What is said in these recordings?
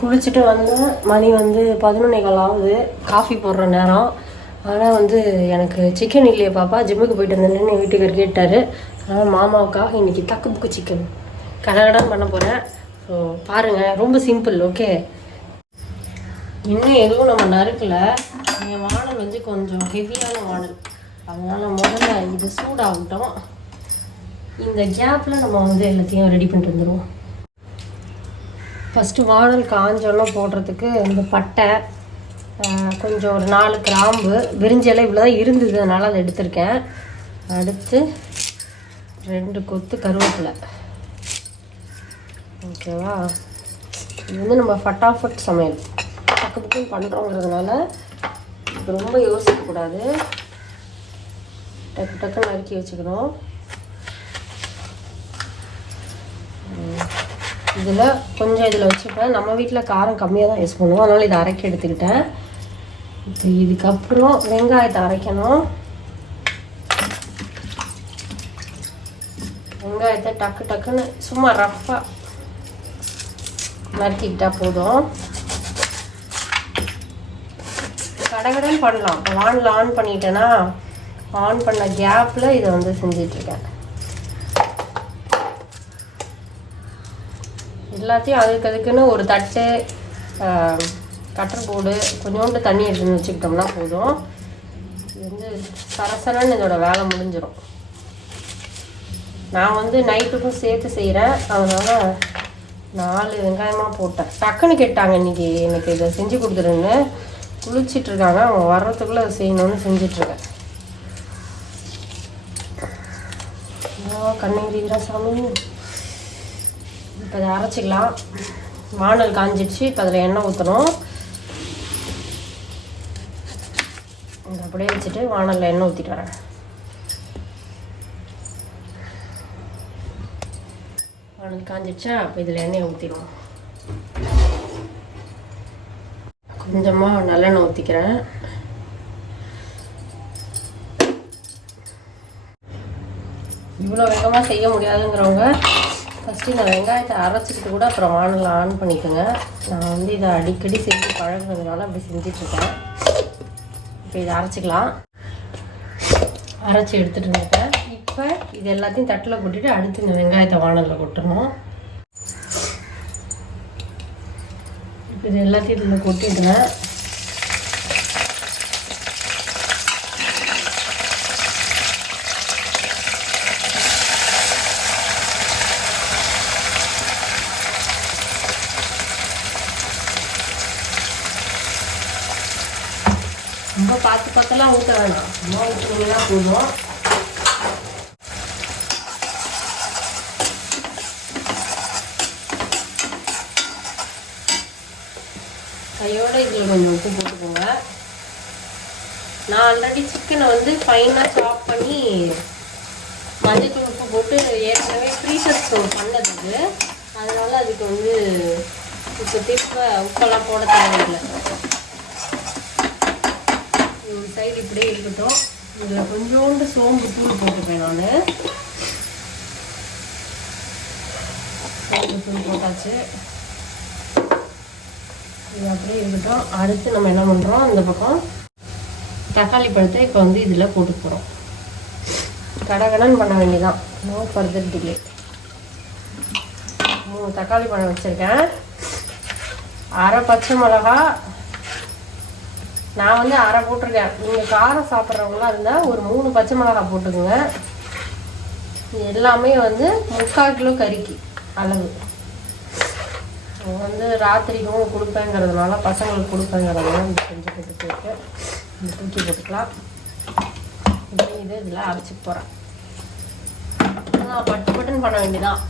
குளிச்சுட்டு வந்து மணி வந்து பதினொன்னே கால் ஆகுது காஃபி போடுற நேரம். ஆனால் வந்து எனக்கு சிக்கன் இல்லையே பாப்பா. ஜிம்முக்கு போயிட்டு வந்தேன்னு என் வீட்டுக்கார் கேட்டார். அதனால் மாமாவுக்காக இன்னைக்கு தக்கு புக்கு சிக்கன் கடகடம் பண்ண போகிறேன் ஸோ பாருங்கள் ரொம்ப சிம்பிள் ஓகே இன்னும் எதுவும் நம்ம நறுக்கல. என் வானல் வந்து கொஞ்சம் ஹெவியான வானல் அதனால் முதல்ல இது சூடாகட்டும். இந்த கேப்பில் நம்ம வந்து எல்லாத்தையும் ரெடி பண்ணிட்டு வந்துடுவோம் ஃபஸ்ட்டு வானல் காஞ்சோன்னு போடுறதுக்கு இந்த பட்டை கொஞ்சம் ஒரு நாலு கிராம்பு விரிஞ்செல்லாம் இவ்வளோ தான் இருந்தது. அதனால் அதை எடுத்திருக்கேன். அடுத்து ரெண்டு கொத்து கருவேப்பிலை. ஓகேவா இது வந்து நம்ம ஃபட்டாஃபட் சமையல். டக்கு பக்கம் பண்ணுறோங்கிறதுனால ரொம்ப யோசிக்கக்கூடாது. டக்கு டக்குன்னு நறுக்கி வச்சுக்கணும். இதில் கொஞ்சம் இதில் வச்சுப்பேன். நம்ம வீட்டில் காரம் கம்மியாக தான் யூஸ் பண்ணுவோம். அதனால் இதை அரைக்க எடுத்துக்கிட்டேன். இப்போ இதுக்கப்புறம் வெங்காயத்தை அரைக்கணும். வெங்காயத்தை டக்கு டக்குன்னு சும்மா ரஃப்பாக நறுக்கிக்கிட்டால் போதும். கடகடன் பண்ணலாம். இப்போ வானில் ஆன் பண்ணிட்டேன்னா ஆன் பண்ண கேப்பில் இதை வந்து செஞ்சிட்ருக்கேன் எல்லாத்தையும் அதுக்கு அதுக்குன்னு ஒரு தட்டு கட்டர் போர்டு கொஞ்சோண்டு தண்ணி எடுத்து வச்சுக்கிட்டோம்னா போதும். இது வந்து சரசரன்னு இதோட வேலை முடிஞ்சிடும் நான் வந்து நைட்டுக்கும் சேர்த்து செய்கிறேன் அதனால் நாலு வெங்காயமாக போட்டேன். டக்குன்னு கேட்டாங்க இன்னைக்கு எனக்கு இதை செஞ்சு கொடுத்துருன்னு. குளிச்சிட்ருக்காங்க. அவங்க வர்றதுக்குள்ளே அதை செய்யணும்னு செஞ்சிட்ருக்கேன். கண்ணகிரி சாமி. இப்போ அதை அரைச்சிக்கலாம். வானல் காஞ்சிடுச்சு இப்போ அதில் எண்ணெய் ஊற்றணும் இதை அப்படியே வச்சுட்டு வானலில் எண்ணெய் ஊற்றிட்டு வரேன். வானல் காஞ்சிடுச்சா அப்போ இதில் எண்ணெயை ஊற்றிடுவோம் கொஞ்சமாக நல்லெண்ணெய் ஊற்றிக்கிறேன் இவ்வளோ வேகமாக செய்ய முடியாதுங்கிறவங்க ஃபஸ்ட்டு இந்த வெங்காயத்தை அரைச்சிக்கிட்டு கூட அப்புறம் வானலில் ஆன் பண்ணிக்கோங்க. நான் வந்து இதை அடிக்கடி செஞ்சு பழகுனதுனால அப்படி செஞ்சிட்ருக்கேன். இப்போ இதை அரைச்சிக்கலாம். அரைச்சி எடுத்துகிட்டு இருந்தேன் இப்போ இது எல்லாத்தையும் தட்டில் கொட்டிட்டு அடுத்து இந்த வெங்காயத்தை வானலில் கொட்டணும். இப்போ இது எல்லாத்தையும் இதில் கொட்டிடுறேன் ரொம்ப பார்த்து ஊற்ற வேண்டாம் சும்மா ஊற்றுனீங்கன்னா போதும் கையோட இதில் கொஞ்சம் உப்பு போட்டுக்கோங்க நான் ஆல்ரெடி சிக்கனை வந்து ஃபைனாக சாப் பண்ணி மஞ்சள் உப்பு போட்டு ஏற்கனவே ஃப்ரீசர் ஸ்டோர் பண்ணது. இது அதனால அதுக்கு வந்து இப்போ திருப்ப உப்பெல்லாம் போட தேவையில்லை. ஒரு சைடு இப்படியே இருக்கட்டும். இதில் கொஞ்சோண்டு சோம்பு தூள் போட்டுப்பேன் நான். சோம்பு தூள் போட்டாச்சு. இது அப்படியே இருக்கட்டும். அடுத்து நம்ம என்ன பண்ணுறோம் இந்த பக்கம் தக்காளி பழத்தை இப்போ வந்து இதில் போட்டு போகிறோம் கடகடன் பண்ண வேண்டியதான் நோ ஃபர்தர் டிலே மூணு தக்காளி பழம் வச்சுருக்கேன். அரை பச்சை மிளகா நான் வந்து அரை போட்டிருக்கேன். நீங்கள் காரம் சாப்பிட்றவங்களாம் இருந்தால் ஒரு மூணு பச்சை மிளகாய் போட்டுக்கோங்க. எல்லாமே வந்து முக்கால் கிலோ கறிக்கு அளவு. வந்து ராத்திரிக்கும் கொடுப்பேங்கிறதுனால பசங்களுக்கு கொடுப்பேங்கிறதுனால இந்த கொஞ்சம் போட்டு இந்த தூக்கி போட்டுக்கலாம். இது இது இதில் அரைச்சிட்டு போகிறேன் பட்டு பட்டுன்னு பண்ண வேண்டியதான்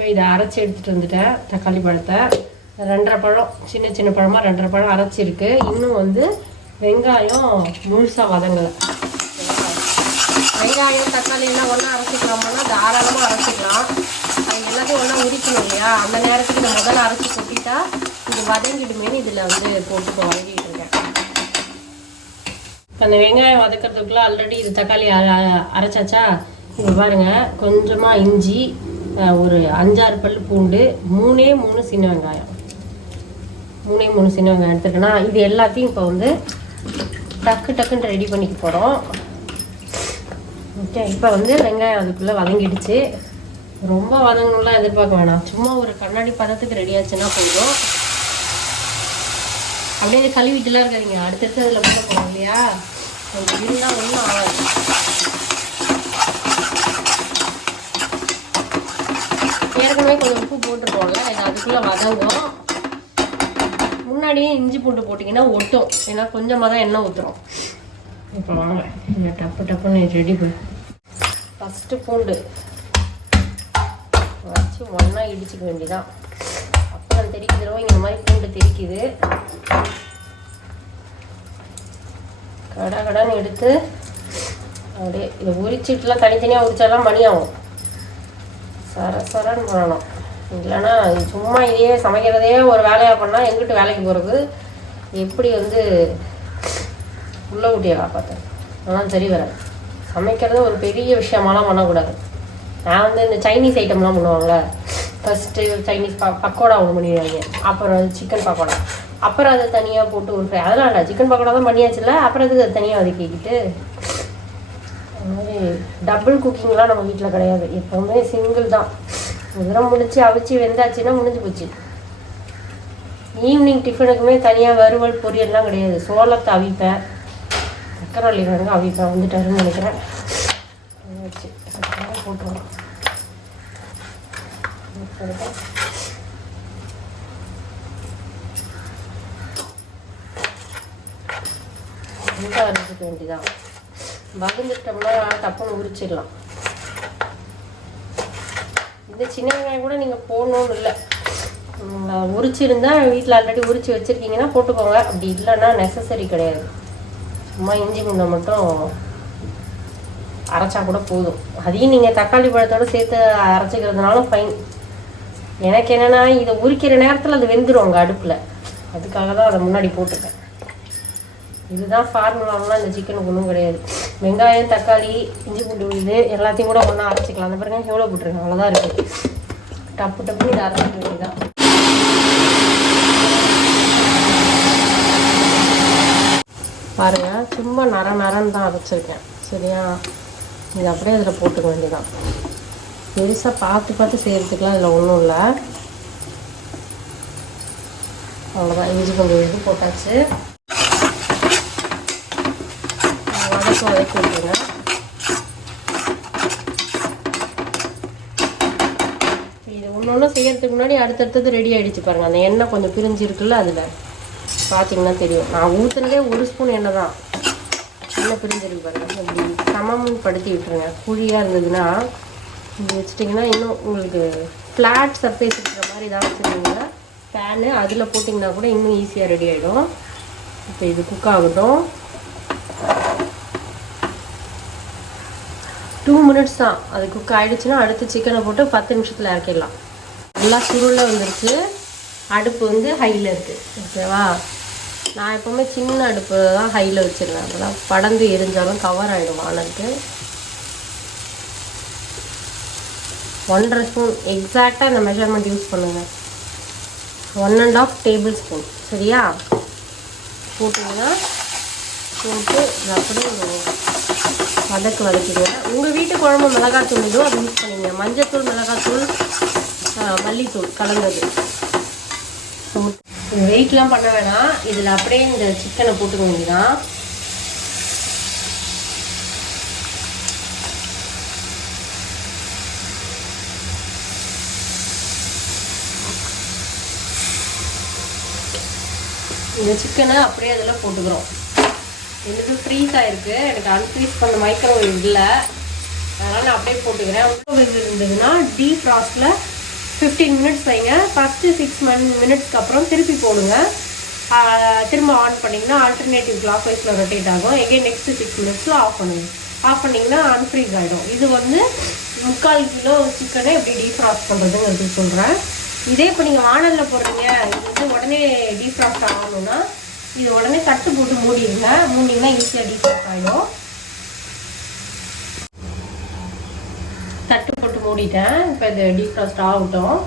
இப்போ இதை அரைச்சி எடுத்துகிட்டு வந்துட்டேன் தக்காளி பழத்தை. ரெண்டரை பழம் சின்ன சின்ன பழமாக ரெண்டரை பழம் அரைச்சிருக்கு. இன்னும் வந்து வெங்காயம் முழுசாக வதங்கலை. வெங்காயம் தக்காளி எல்லாம் ஒன்றா அரைச்சிக்கலாமான்னா தாராளமாக அரைச்சிக்கலாம். அது எல்லாத்தையும் ஒன்றா உரிக்கணும் இல்லையா? அந்த நேரத்துக்கு இதை முதல்ல அரைச்சி கொட்டிட்டா இது வதங்கிடுமேனு இதில் வந்து போட்டு இப்போ இருக்கேன். இப்போ அந்த வெங்காயம் வதக்கிறதுக்குள்ளே ஆல்ரெடி இது தக்காளி அரைச்சாச்சா? இது பாருங்க கொஞ்சமாக இஞ்சி ஒரு அஞ்சாறு பல் பூண்டு மூணே மூணு சின்ன வெங்காயம். மூணே மூணு சின்ன வெங்காயம் எடுத்துட்டேன்னா இது எல்லாத்தையும் இப்போ வந்து டக்கு டக்குன்னு ரெடி பண்ணிக்க போகிறோம் ஓகே இப்போ வந்து வெங்காயம் அதுக்குள்ளே வதங்கிடுச்சு. ரொம்ப வதங்கணும்லாம் எதிர்பார்க்க வேணாம். சும்மா ஒரு கண்ணாடி பதத்துக்கு ரெடி ஆச்சுன்னா போதும். அப்படியே கழுவிட்டுலாம் இருக்காதீங்க. அடுத்தடுத்து அதில் போட போகிறோம் இல்லையா? இருந்தால் ஒன்றும் ஆகாது. ஏற்கனவே கொஞ்சம் உப்பு போட்டுருக்கோம்ல இது அதுக்குள்ளே வதங்கும் முன்னாடியே இஞ்சி பூண்டு போட்டிங்கன்னா ஒட்டும். ஏன்னா கொஞ்சமாக தான் எண்ணெய் ஊற்றுறோம் இப்போ வாங்க. இந்த டப்பு டப்புன்னு ரெடி பண்ணு ஃபஸ்ட்டு பூண்டு. வச்சு ஒன்றா இடிச்சுக்க வேண்டியதான் அப்புறம் தெரிக்குதுரோ இந்த மாதிரி பூண்டு தெரிக்குது. கட கடன்னு எடுத்து அப்படியே இதை உரிச்சிட்டுலாம் தனித்தனியாக உரிச்சாலாம் மணி ஆகும் சரசரன்னு பண்ணணும் இல்லைன்னா சும்மா இதையே சமைக்கிறதையே ஒரு வேலையாக பண்ணால் எங்கிட்டு வேலைக்கு போகிறது எப்படி வந்து உள்ள ஊட்டியை காப்பாற்றுறது அதெல்லாம் சரி வராது சமைக்கிறது ஒரு பெரிய விஷயமாலாம் பண்ணக்கூடாது. நான் வந்து இந்த சைனீஸ் ஐட்டம்லாம் பண்ணுவாங்கள்ல ஃபஸ்ட்டு சைனீஸ் ப பக்கோடா ஒன்று பண்ணிடுவாங்க. அப்புறம் சிக்கன் பக்கோடா. அப்புறம் அதை தனியாக போட்டு ஒரு fry. அதெல்லாம் இல்லை சிக்கன் பக்கோடா தான் பண்ணியாச்சுல அப்புறம் அதுக்கு அதை தனியாக ஒதுக்கிக்கிட்டு அது மாதிரி டபுள் குக்கிங்லாம் நம்ம வீட்டில் கிடையாது. எப்போவுமே சிங்கிள் தான். ஒரு தடவை முடிச்சு அவிச்சு வெந்தாச்சுன்னா முடிஞ்சு போச்சு. ஈவினிங் டிஃபனுக்குமே தனியாக வறுவல் பொரியல்லாம் கிடையாது. சோளத்தை அவிப்பேன் தக்கரவள்ளி கிழங்கு அவிப்பேன். வந்துட்டாருன்னு நினைக்கிறேன். வச்சு போட்டுருவோம். வேண்டிதான். இந்த அரைச்சிக்க வகுந்துட்டோம்னா உரிச்சிடலாம். இந்த சின்ன வெங்காயம் கூட நீங்கள் போடணும்னு இல்லை. உரிச்சிருந்தா வீட்டில் ஆல்ரெடி உரிச்சு வச்சுருக்கீங்கன்னா போட்டுக்கோங்க. அப்படி இல்லைன்னா நெசசரி கிடையாது. சும்மா இஞ்சி பூண்டை மட்டும் அரைச்சா கூட போதும். அதையும் நீங்கள் தக்காளி பழத்தோடு சேர்த்து அரைச்சிக்கிறதுனாலும் ஃபைன் எனக்கு என்னென்னா இதை உரிக்கிற நேரத்தில் அது வெந்துடும் உங்கள் அடுப்பில். அதுக்காக தான் அதை முன்னாடி போட்டுட்டேன் இதுதான் ஃபார்முலாவெலாம் இந்த சிக்கனுக்கு ஒன்றும் கிடையாது. வெங்காயம் தக்காளி இஞ்சி பூண்டு விழுது எல்லாத்தையும் கூட ஒன்றா அரைச்சிக்கலாம். அந்த பாருங்க எவ்வளோ போட்டுருங்க அவ்வளோதான் இருக்குது டப்பு டப்பு இதை அரைச்சிக்க வேண்டியதான் பாருங்க சும்மா நர நரன்னு தான் அரைச்சிருக்கேன். சரியா? இது அப்படியே இதில் போட்டுக்க வேண்டியதான் பெருசாக பார்த்து பார்த்து செய்கிறதுக்குலாம் இதில் ஒன்றும் இல்லை. அவ்வளோதான் இஞ்சி கொஞ்சம் இது போட்டாச்சு. வதக்கி வதக்கி விட்டுருங்க இது ஒன்று ஒன்று செய்யறதுக்கு முன்னாடி அடுத்தடுத்தது ரெடி ஆகிடுச்சு பாருங்க. அந்த எண்ணெய் கொஞ்சம் பிரிஞ்சு இருக்குல்ல அதில். பார்த்தீங்கன்னா தெரியும். நான் ஊற்றுனதே ஒரு ஸ்பூன் எண்ணெய் தான். எண்ணெய் பிரிஞ்சிருக்கு பாருங்க. இப்படி சமம் படுத்தி விட்டுருங்க. குழியாக இருந்ததுன்னா இப்படி வச்சிட்டிங்கன்னா இன்னும் உங்களுக்கு ஃப்ளாட் சர்ஃபேஸ் இருக்கிற மாதிரி ஏதாவது வச்சுருந்தீங்கன்னா ஃபேனு அதில் போட்டிங்கன்னா கூட இன்னும் ஈஸியாக ரெடி ஆகிடும் இப்போ இது குக் ஆகட்டும். டூ மினிட்ஸ் தான். அது குக் ஆகிடுச்சுன்னா அடுத்து சிக்கனை போட்டு பத்து நிமிஷத்தில் இறக்கிடலாம். நல்லா சுருளில் வந்துருச்சு. அடுப்பு வந்து ஹையில் இருக்குது ஓகேவா நான் எப்போவுமே சின்ன அடுப்பு தான் ஹையில் வச்சுருவேன். அதெல்லாம் படந்து எரிஞ்சாலும் கவர் ஆகிடும் வானலுக்கு ஒன்றரை ஸ்பூன் எக்ஸாக்டாக இந்த மெஷர்மெண்ட் யூஸ் பண்ணுங்கள் one and half tablespoon சரியா? போட்டிங்கன்னா போட்டு அப்படியே வதக்கு வதக்கிடுங்க உங்கள் வீட்டு குழம்பு மிளகாத்தூள் இதுவும் அது யூஸ் பண்ணிங்க மஞ்சத்தூள் மிளகாத்தூள் ஆ, மல்லித்தூள் கலந்தது. வெயிட்லாம் பண்ண வேணாம். இதில் அப்படியே இந்த சிக்கனை போட்டுக்க வேண்டியதான் இந்த சிக்கனை அப்படியே அதில் போட்டுக்கிறோம். எனக்கு ஃப்ரீஸ் ஆயிருக்கு. எனக்கு அன்ஃப்ரீஸ் பண்ண மைக்ரோவேவ் இல்லை. அதனால் நான் அப்படியே போட்டுக்கிறேன். மைக்ரோவேவ் இருந்ததுன்னா டீப் ஃப்ராஸ்டில் ஃபிஃப்டீன் மினிட்ஸ் வைங்க. ஃபஸ்ட்டு சிக்ஸ் மன் மினிட்ஸ்க்கு அப்புறம் திருப்பி போடுங்க. திரும்ப ஆன் பண்ணிங்கன்னா ஆல்டர்னேட்டிவ் கிளாக் வைஸில் ரொட்டேட் ஆகும். எங்கே நெக்ஸ்ட்டு சிக்ஸ் மினிட்ஸில் ஆஃப் பண்ணுங்க. ஆஃப் பண்ணிங்கன்னா அன்ஃப்ரீஸ் ஆகிடும் இது வந்து முக்கால் கிலோ சிக்கனை எப்படி டீஃப்ராஸ்ட் பண்ணுறதுங்கிறது சொல்கிறேன் இதே இப்போ நீங்கள் வானலில் போடுறீங்க. இது வந்து உடனே டீஃப்ராஸ்ட் ஆகணும்னா இது உடனே தட்டு போட்டு மூடிடுங்க. மூடிங்கன்னா ஈஸியாக டீஃப்ராஸ்ட் ஆகிடும் தட்டு போட்டு மூடிட்டேன். இப்போ இது டீஃப்ராஸ்ட் ஆகட்டும்.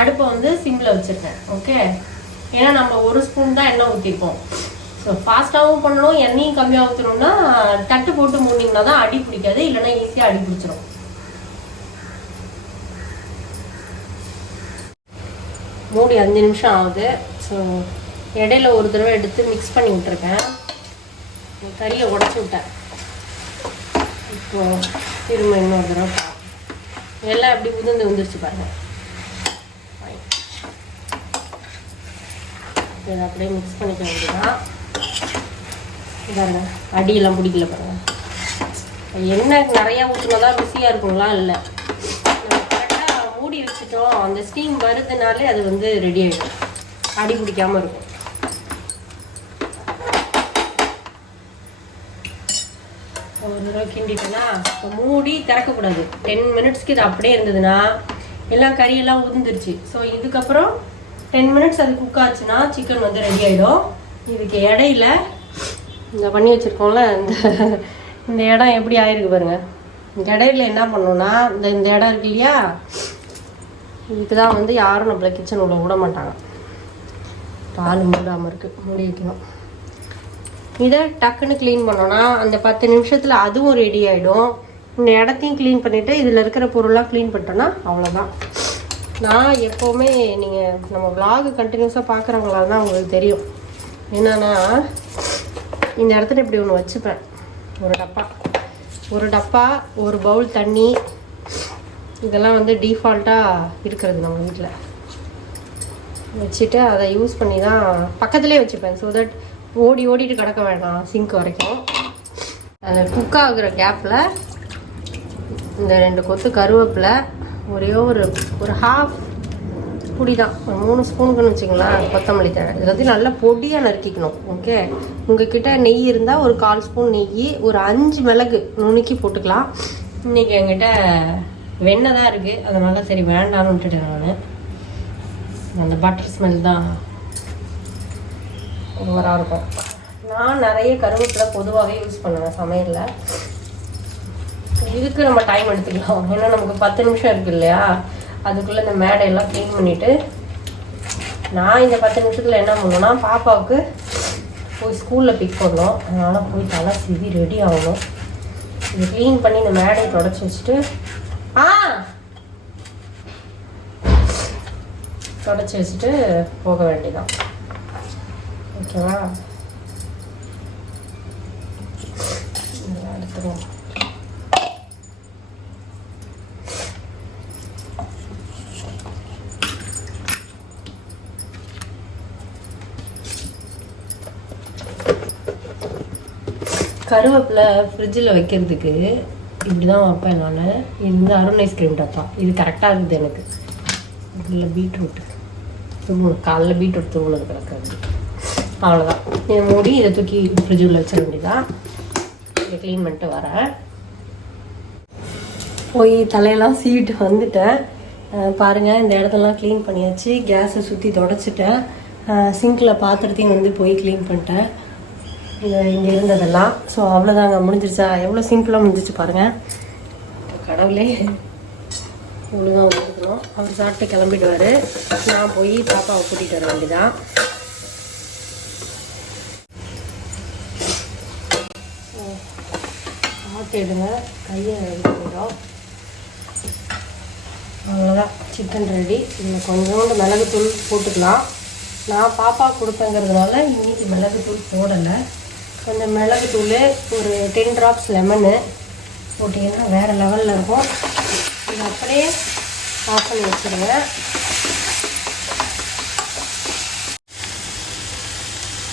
அடுப்பை வந்து சிம்மில் வச்சுருக்கேன். ஓகே ஏன்னா நம்ம ஒரு ஸ்பூன் தான் எண்ணெய் ஊற்றிப்போம் ஸோ ஃபாஸ்ட்டாகவும் பண்ணணும். எண்ணெயும் கம்மியாக ஊற்றணும்னா தட்டு போட்டு மூடிங்கன்னா தான் அடி பிடிக்காது. இல்லைன்னா ஈஸியாக அடி பிடிச்சிரும். மூடி அஞ்சு நிமிஷம் ஆகுது. ஸோ இடையில ஒரு தடவை எடுத்து மிக்ஸ் பண்ணி விட்டுருக்கேன். கறியை உடச்சி விட்டேன். இப்போ திரும்ப இன்னொரு தடவை எல்லாம் எப்படி உதிர்ந்து வந்துருச்சு பாருங்க. இதை அப்படியே மிக்ஸ் பண்ணிக்க வேண்டியதான் பாருங்க அடியெல்லாம் பிடிக்கல பாருங்க. எண்ணெய் நிறையா ஊற்றினா தான் ருசியாக இருக்குங்களா இல்லை? நம்ம கரெக்டாக மூடி வச்சுட்டோம். அந்த ஸ்டீம் வருதுனாலே அது வந்து ரெடி ஆகிடும் அடி பிடிக்காமல் இருக்கும். ஒரு தடவை கிண்டிட்டேன்னா மூடி திறக்கக்கூடாது. டென் மினிட்ஸ்க்கு இது அப்படியே இருந்ததுன்னா எல்லாம் கறியெல்லாம் உதிர்ந்துருச்சு. ஸோ இதுக்கப்புறம் டென் மினிட்ஸ் அது குக் ஆச்சுன்னா சிக்கன் வந்து ரெடி ஆகிடும் இதுக்கு இடையில இந்த பண்ணி வச்சுருக்கோம்ல இந்த இந்த இடம் எப்படி ஆயிருக்கு பாருங்க. இந்த இடையில என்ன பண்ணணும்னா இந்த இந்த இடம் இருக்கு இல்லையா? இதுக்கு தான் வந்து யாரும் நம்மள கிச்சன் உள்ள விட மாட்டாங்க. பால் மூடாமல் இருக்குது மூடி வைக்கணும். இதை டக்குன்னு க்ளீன் பண்ணோன்னா அந்த பத்து நிமிஷத்தில் அதுவும் ரெடி ஆகிடும் இந்த இடத்தையும் க்ளீன் பண்ணிவிட்டு இதில் இருக்கிற பொருள்லாம் க்ளீன் பண்ணிட்டோன்னா அவ்வளோதான் நான் எப்போவுமே நீங்கள் நம்ம விலாகு கண்டினியூஸாக பார்க்குறவங்களால தான் உங்களுக்கு தெரியும். என்னென்னா இந்த இடத்துல இப்படி ஒன்று வச்சுப்பேன். ஒரு டப்பா. ஒரு டப்பா ஒரு பவுல் தண்ணி. இதெல்லாம் வந்து டீஃபால்ட்டாக இருக்கிறது நம்ம வீட்டில் வச்சுட்டு அதை யூஸ் பண்ணி தான் பக்கத்துலேயே வச்சுப்பேன். ஸோ தட் ஓடி ஓடிட்டு கிடக்க வேண்டாம் சிங்க் வரைக்கும். அந்த குக் ஆகுற கேப்பில் இந்த ரெண்டு கொத்து கருவேப்பில் ஒரே ஒரு ஒரு ஹாஃப் பொடி தான் ஒரு மூணு ஸ்பூனுக்குன்னு வச்சுங்களேன் கொத்தமல்லி தழை. இது வந்து நல்லா பொடியாக நறுக்கிக்கணும் ஓகே உங்ககிட்ட நெய் இருந்தால் ஒரு கால் ஸ்பூன் நெய் ஒரு அஞ்சு மிளகு நுணுக்கி போட்டுக்கலாம். இன்றைக்கி என்கிட்ட வெண்ணெய் தான் இருக்குது அதனால சரி வேண்டாம்னு விட்டுட்டேன் நான். அந்த பட்டர் ஸ்மெல் தான் ஓவராக இருக்கும். நான் நிறைய கருவேப்பிலை பொதுவாகவே யூஸ் பண்ணுவேன் சமையலில். இதுக்கு நம்ம டைம் எடுத்துக்கலாம். ஏன்னா நமக்கு பத்து நிமிஷம் இருக்கு இல்லையா? அதுக்குள்ளே இந்த மேடையெல்லாம் க்ளீன் பண்ணிவிட்டு நான் இந்த பத்து நிமிஷத்தில் என்ன பண்ணுவேன்னா பாப்பாவுக்கு போய் ஸ்கூலில் பிக் பண்ணோம் அதனால் போய் தலை சிவி ரெடி ஆகணும். இது க்ளீன் பண்ணி இந்த மேடையை தொடச்சி வச்சுட்டு ஆ! தொடச்சி வச்சுட்டு போக வேண்டியதான் ஓகேவா? எடுத்துருவோம். கருவேப்பிலை ஃப்ரிட்ஜில் வைக்கிறதுக்கு இப்படி தான் வைப்பேன் நான். இது வந்து அருண் ஐஸ்கிரீம் டப்பா. இது கரெக்டாக இருக்குது எனக்கு. இதில் பீட்ரூட்டு துருவணும் காலைல பீட்ரூட் துருவனது கிடக்காது. அவ்வளோதான் இதை மூடி இதை தூக்கி ஃப்ரிட்ஜுள்ள வச்சிட வேண்டியதான் இதை க்ளீன் பண்ணிட்டு வரேன். போய் தலையெல்லாம் சீவிட்டு வந்துட்டேன். பாருங்கள் இந்த இடத்தெல்லாம் க்ளீன் பண்ணியாச்சு. கேஸை சுற்றி தொடச்சிட்டேன். சிங்கில் பாத்திரத்தையும் வந்து போய் க்ளீன் பண்ணிட்டேன். இது இங்கே இருந்ததெல்லாம். ஸோ அவ்வளோதாங்க முடிஞ்சிருச்சா? எவ்வளோ சிம்பிளாக முடிஞ்சிச்சு பாருங்கள் கடவுளே. இவ்வளோதான் வந்துருக்கணும் அவர் சாப்பிட்டு கிளம்பிடுவார். நான் போய் பாப்பாவை கூட்டிகிட்டு வர வேண்டியதான் எடுங்க. கையை எடுத்துக்கிறோம் அவ்வளோதான் சிக்கன் ரெடி இதில் கொஞ்சோண்டு மிளகுத்தூள் போட்டுக்கலாம். நான் பாப்பா கொடுப்பேங்கிறதுனால இன்னைக்கு மிளகுத்தூள் போடலை. கொஞ்சம் மிளகுத்தூள் ஒரு டென் ட்ராப்ஸ் லெமனு போட்டிங்கன்னா வேறு லெவலில் இருக்கும். இது அப்படியே ஆஃப் பண்ணி வச்சுருங்க.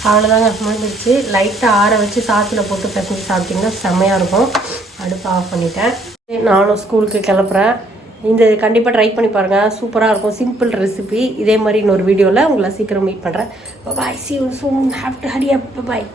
அவ்வளோதாங்க முடிஞ்சிருச்சு. லைட்டாக ஆற வச்சு சாத்தில் போட்டு பிசைஞ்சு சாப்பிட்டிங்கன்னா செம்மையாக இருக்கும். அடுப்பை ஆஃப் பண்ணிட்டேன். நானும் ஸ்கூலுக்கு கிளப்புறேன் இந்த கண்டிப்பாக ட்ரை பண்ணி பாருங்கள் சூப்பராக இருக்கும். சிம்பிள் ரெசிபி இதே மாதிரி இன்னொரு வீடியோவில் உங்களை சீக்கிரம் மீட் பண்ணுறேன் bye see you soon have to hurry up bye